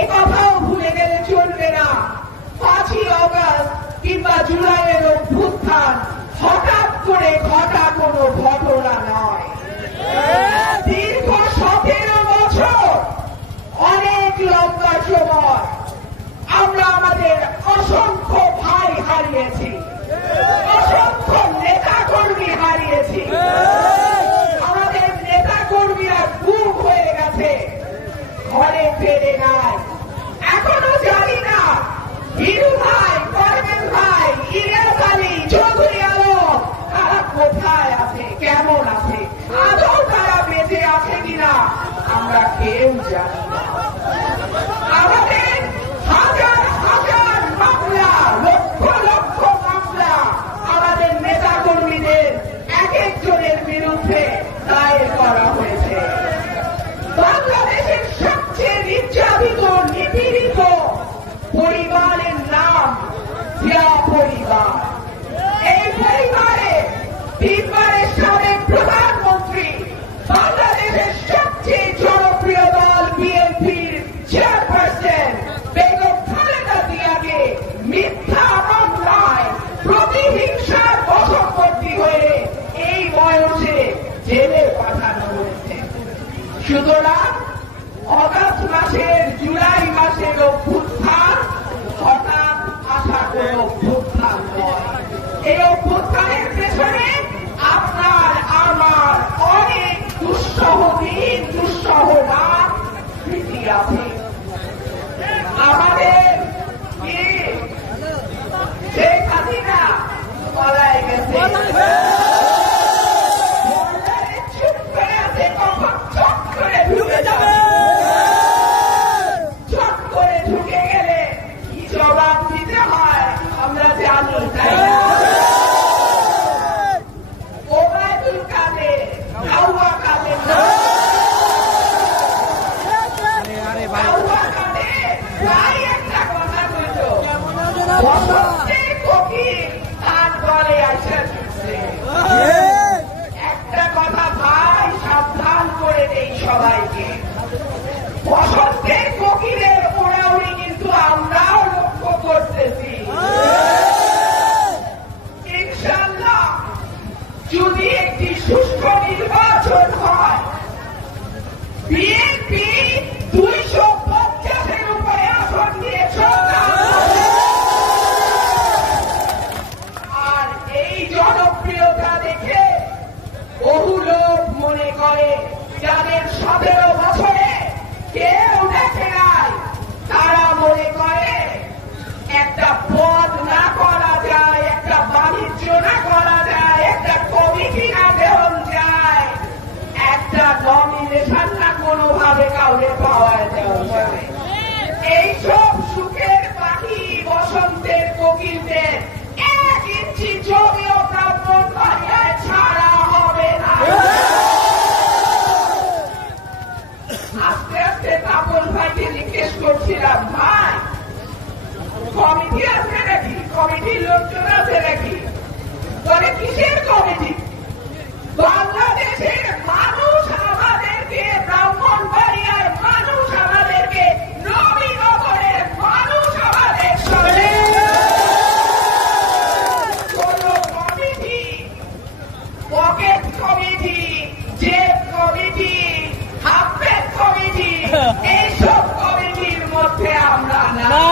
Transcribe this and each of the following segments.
এ কথাও ভুলে গেলে চলবে না। পাঁচই অগাস্ট কিংবা জুলাইয়ের অভ্যুত্থান হঠাৎ করে ঘটা কোনো ঘটনা নয়। জেলে পাঠানো হয়েছে সুতরাং অগাস্ট মাসের জুলাই মাসের অভ্যুত্থান হঠাৎ আশা করে অভ্যুত্থান এই অভ্যুত্থানের পেছনে আপনার, আমার অনেক দুঃসহ দিন, দুঃসহ রাত স্মৃতি আছে। জনপ্রিয়তা দেখে বহু লোক মনে করে যাদের সতেরো বছরে কেউ বলছিলাম ভাই কমিটি আছে নাকি? কমিটির লোকজন আছে নাকি? তবে কিসের কমিটি? no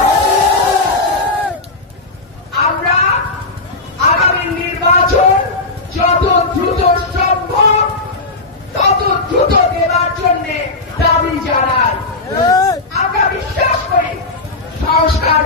সংস্কার